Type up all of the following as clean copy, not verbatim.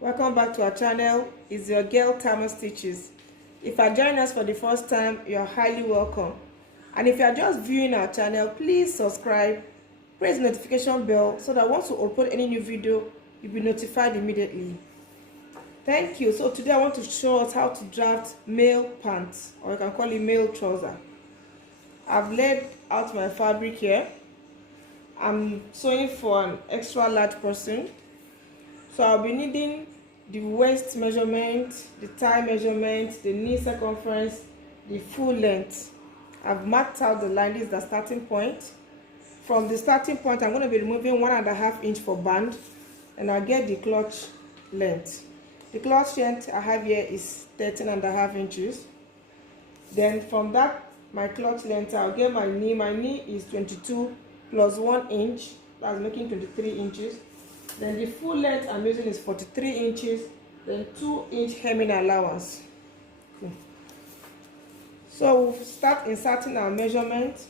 Welcome back to our channel. It's your girl Tama Stitches. If you join us for the first time, you're highly welcome. And if you are just viewing our channel, please subscribe, press the notification bell so that once we upload any new video, you'll be notified immediately. Thank you. So today I want to show us how to draft male pants, or you can call it male trouser. I've laid out my fabric here. I'm sewing for an extra large person. So I'll be needing the waist measurement, the thigh measurement, the knee circumference, the full length. I've marked out the line. This is the starting point. From the starting point, I'm going to be removing 1.5 inch for band, and I'll get the clutch length. The clutch length I have here is 13.5 inches. Then from that, my clutch length, I'll get my knee. My knee is 22 plus 1 inch. That's making 23 inches. Then the full length I'm using is 43 inches, then 2-inch hemming allowance. Okay. So we'll start inserting our measurement.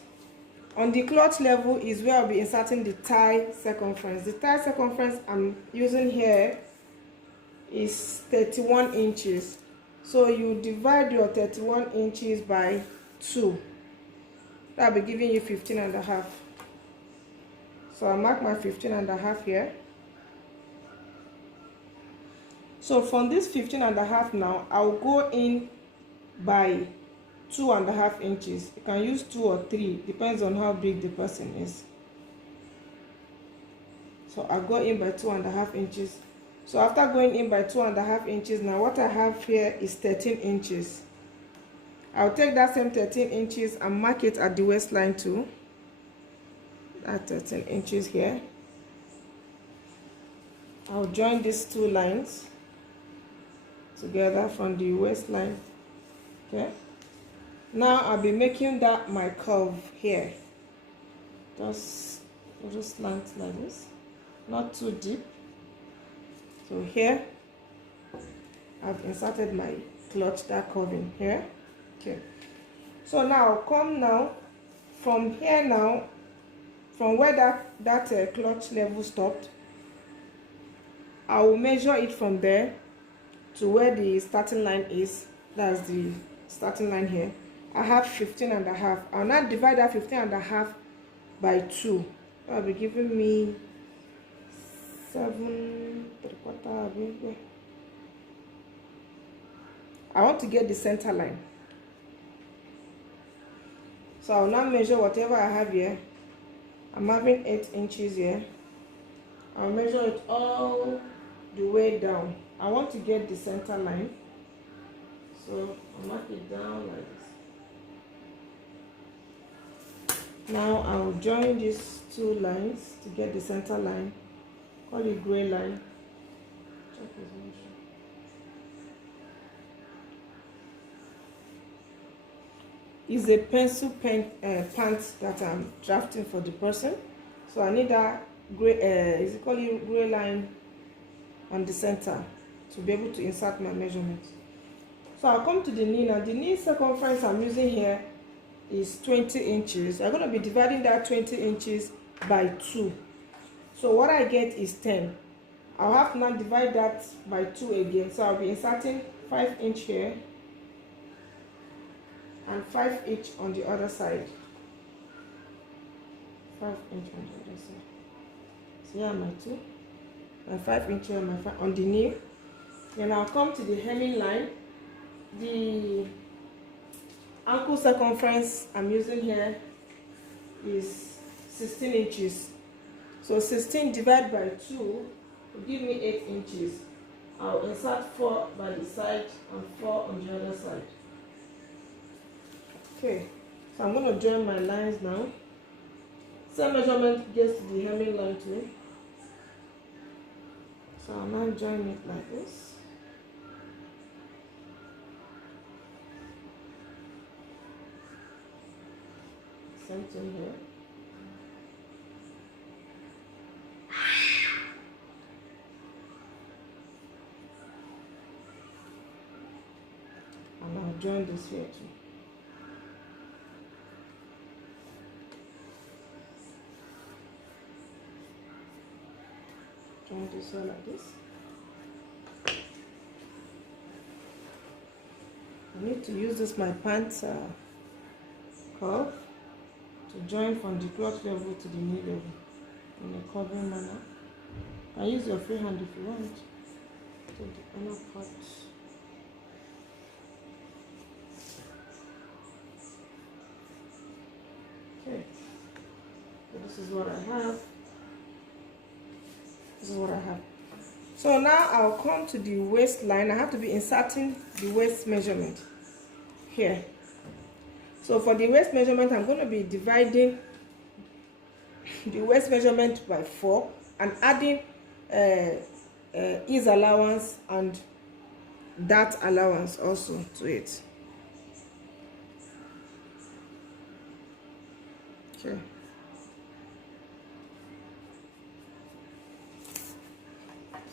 On the clutch level is where I'll be inserting the thigh circumference. The thigh circumference I'm using here is 31 inches. So you divide your 31 inches by 2. That'll be giving you 15.5. So I'll mark my 15.5 here. So from this 15.5 now, I'll go in by 2.5 inches. You can use 2 or 3, depends on how big the person is. So I'll go in by 2.5 inches. So after going in by 2.5 inches, now what I have here is 13 inches. I'll take that same 13 inches and mark it at the waistline too. That 13 inches here. I'll join these two lines together from the waistline. Okay, now I'll be making that my curve here, just slant like this, not too deep. So here I've inserted my clutch, that curving here. Okay, so now come now from here, now from where that clutch level stopped, I will measure it from there to where the starting line is. That's the starting line here. I have 15.5. I'll now divide that 15.5 by 2. That'll be giving me 7.75. I want to get the center line. So I'll now measure whatever I have here. I'm having 8 inches here. I'll measure it all the way down. I want to get the center line, so I'll mark it down like this. Now I'll join these two lines to get the center line. Call it gray line. Check his motion. It's a pencil pant that I'm drafting for the person, so I need that gray, is it called gray line on the center to be able to insert my measurements. So I'll come to the knee now. The knee circumference I'm using here is 20 inches. I'm going to be dividing that 20 inches by 2. So what I get is 10. I'll have to now divide that by 2 again. So I'll be inserting 5 inch here and 5 inch on the other side. 5 inch on the other side. So here are my 2. And 5 inch here on the knee. Then I'll come to the hemming line. The ankle circumference I'm using here is 16 inches. So 16 divided by 2 will give me 8 inches. I'll insert 4 by the side and 4 on the other side. Okay, so I'm going to join my lines now. Same measurement gets to the hemming line too. So I'll now join it like this. Same thing here. And I'll join this here too. Join this all like this. I need to use this my pants curve to join from the crotch level to the knee level in a curving manner. You can use your free hand if you want. Take the inner part. Okay, so this is what I have. This is what I have. So now I'll come to the waistline. I have to be inserting the waist measurement here. So for the waist measurement, I'm going to be dividing the waist measurement by 4 and adding ease allowance and that allowance also to it. Okay.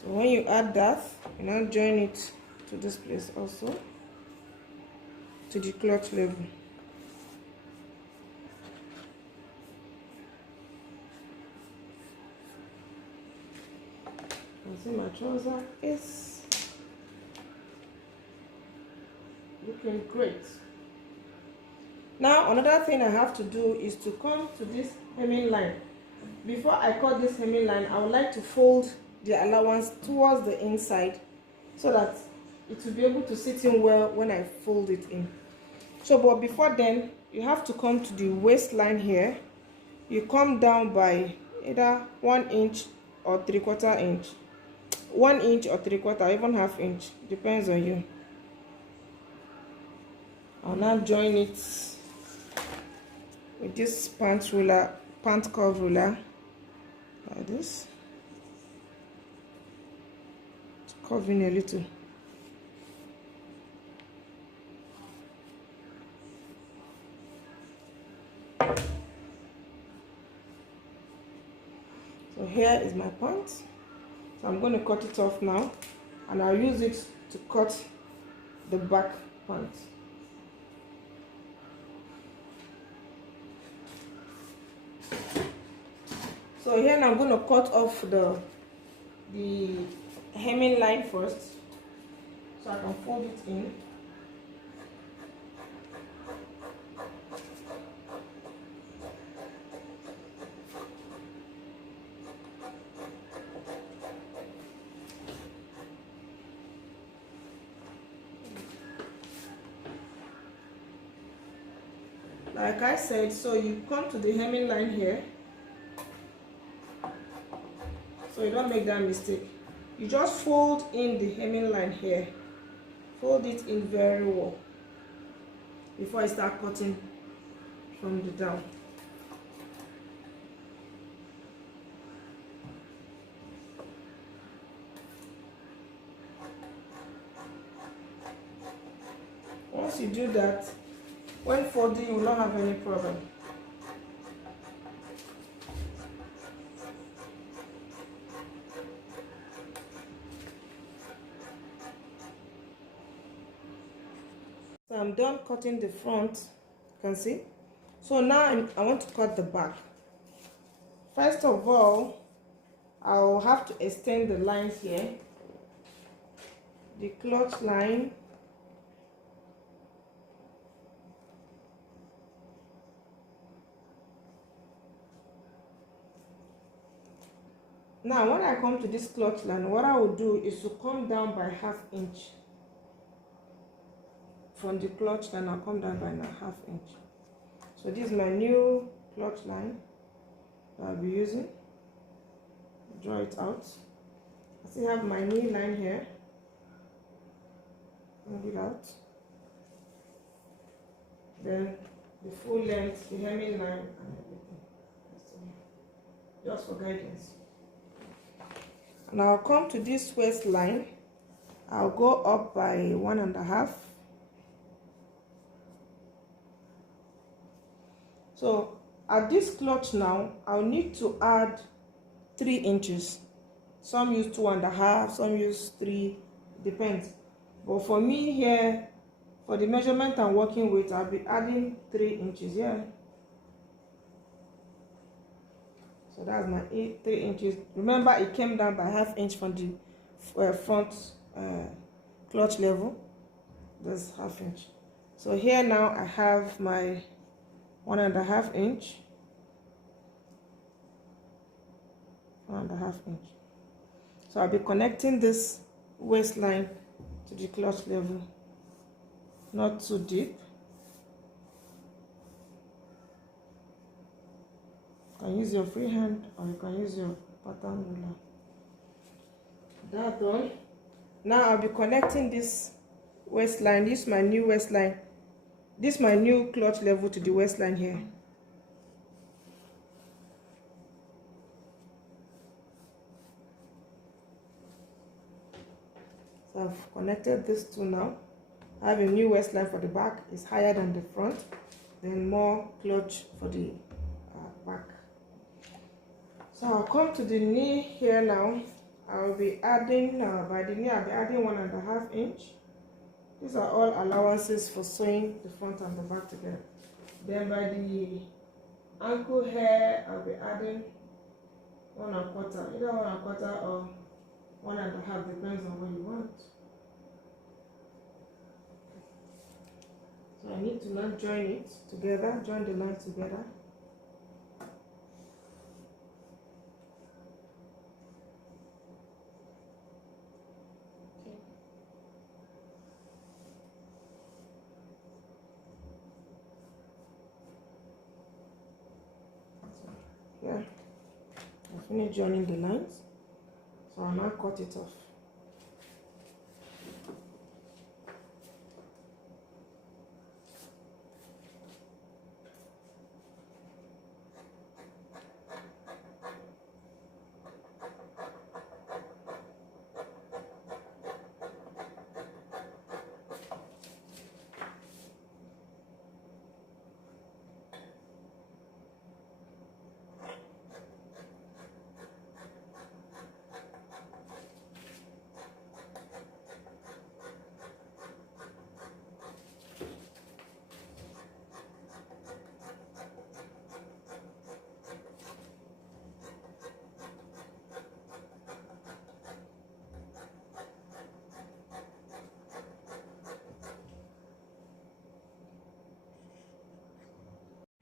So when you add that, you now join it to this place also, to the clutch level. You see my trouser is looking great. Now another thing I have to do is to come to this hemming line. Before I cut this hemming line, I would like to fold the allowance towards the inside so that it will be able to sit in well when I fold it in. So but before then, you have to come to the waistline here. You come down by either 1 inch or 3/4 inch, 1 inch or 3/4, even ½ inch, depends on you. I'll now join it with this pant curve ruler like this. It's curving a little. So here is my pant. So I'm going to cut it off now, and I'll use it to cut the back pant. So here now I'm going to cut off the hemming line first, so I can fold it in. Like I said, so you come to the hemming line here, so you don't make that mistake. You just fold in the hemming line here, fold it in very well before I start cutting from the down. Once you do that, when folding, you will not have any problem. So I'm done cutting the front, you can see. So now I want to cut the back. First of all, I'll have to extend the lines here. The clutch line. Now when I come to this clutch line, what I will do is to come down by ½ inch. From the clutch line, I'll come down by ½ inch. So this is my new clutch line that I'll be using. Draw it out. I still have my knee line here. Move it out. Then the full length, the hemming line, and everything. Just for guidance. And I'll come to this waistline. I'll go up by 1½. So at this clutch now, I'll need to add 3 inches. Some use 2½, some use 3, depends. But for me here, for the measurement I'm working with, I'll be adding 3 inches here. So that's my 3 inches. Remember, it came down by ½ inch from the front clutch level. That's ½ inch. So here now I have my 1½ inch, 1½ inch. So I'll be connecting this waistline to the clutch level, not too deep. You can use your free hand or you can use your pattern ruler. That done. Now I'll be connecting this waistline. This is my new waistline. This is my new clutch level to the waistline here. So I've connected these two now. I have a new waistline for the back. It's higher than the front. Then more clutch for the back. So I'll come to the knee here now. I'll be adding, by the knee I'll be adding 1½ inch. These are all allowances for sewing the front and the back together. Then by the ankle hair, I'll be adding 1¼ either 1¼ or 1½ depends on what you want. So I need to now join it together, join the lines together. Yeah, I finished joining the lines, so I'll now cut it off.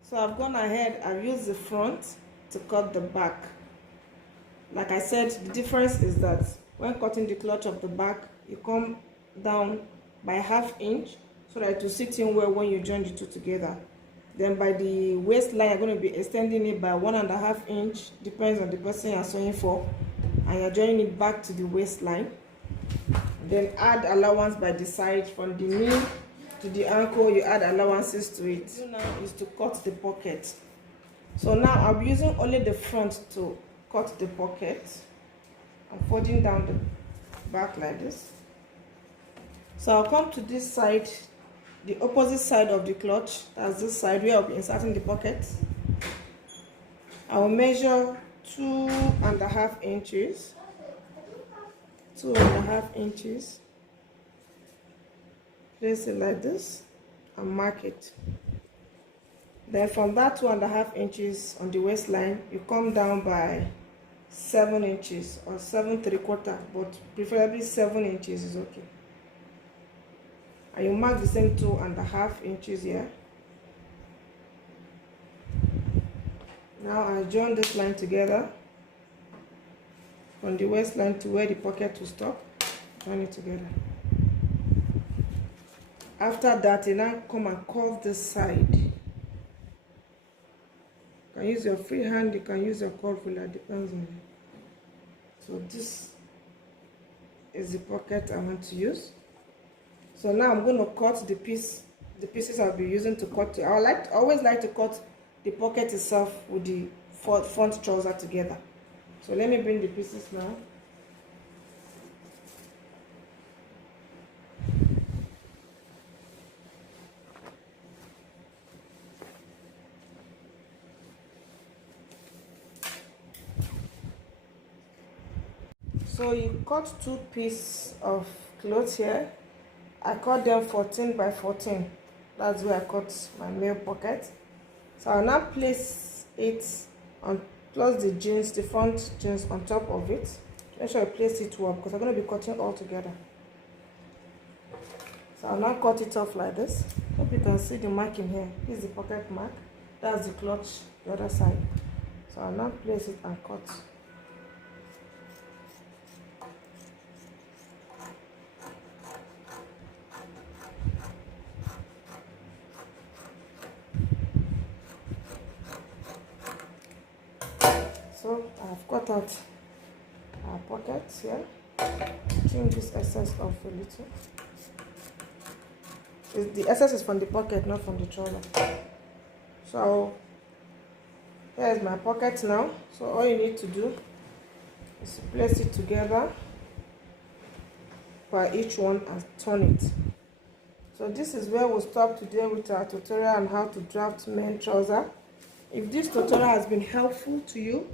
So I've gone ahead, I've used the front to cut the back. Like I said, the difference is that when cutting the clutch of the back, you come down by ½ inch so that it will sit in well when you join the two together. Then by the waistline, you're going to be extending it by 1½ inch, depends on the person you're sewing for, and you're joining it back to the waistline. Then add allowance by the side from the knee to the ankle, you add allowances to it. Now is to cut the pocket. So now I'll be using only the front to cut the pocket. I'm folding down the back like this. So I'll come to this side, the opposite side of the clutch. That's this side where I'll be inserting the pocket. I will measure 2½ inches. 2½ inches. Place it like this and mark it. Then from that 2½ inches on the waistline, you come down by 7 inches or 7¾ but preferably 7 inches is okay. And you mark the same 2½ inches here. Now I join this line together from the waistline to where the pocket will stop. Join it together. After that, you now come and curve this side. You can use your free hand, you can use your curve ruler, depends on you. So this is the pocket I want to use. So now I'm going to cut the pieces I'll be using to cut. I always like to cut the pocket itself with the front trouser together. So let me bring the pieces now. So you cut 2 pieces of clothes here. I cut them 14 by 14. That's where I cut my male pocket. So I'll now place it on close the jeans, the front jeans on top of it. Make sure you place it well because I'm going to be cutting all together. So I'll now cut it off like this. Hope you can see the marking here. This is the pocket mark. That's the clutch, the other side. So I'll now place it and cut. So I've cut out our pockets here. Trim this excess off a little. The excess is from the pocket, not from the trouser. So here's my pocket now. So all you need to do is place it together for each one and turn it. So this is where we'll stop today with our tutorial on how to draft men trouser. If this tutorial has been helpful to you,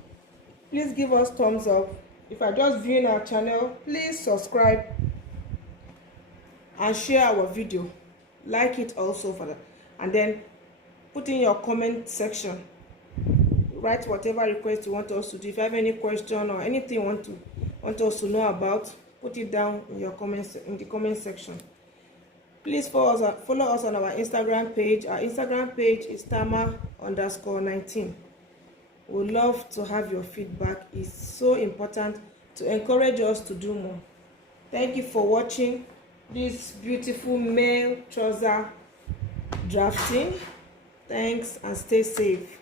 please give us thumbs up. If you're just viewing our channel, please subscribe and share our video. Like it also for that, and then put in your comment section. Write whatever request you want us to do. If you have any question or anything you want us to know about, put it down in your comments in the comment section. Please follow us on our Instagram page. Our Instagram page is tama_19. We love to have your feedback. It's so important to encourage us to do more. Thank you for watching this beautiful male trouser drafting. Thanks and stay safe.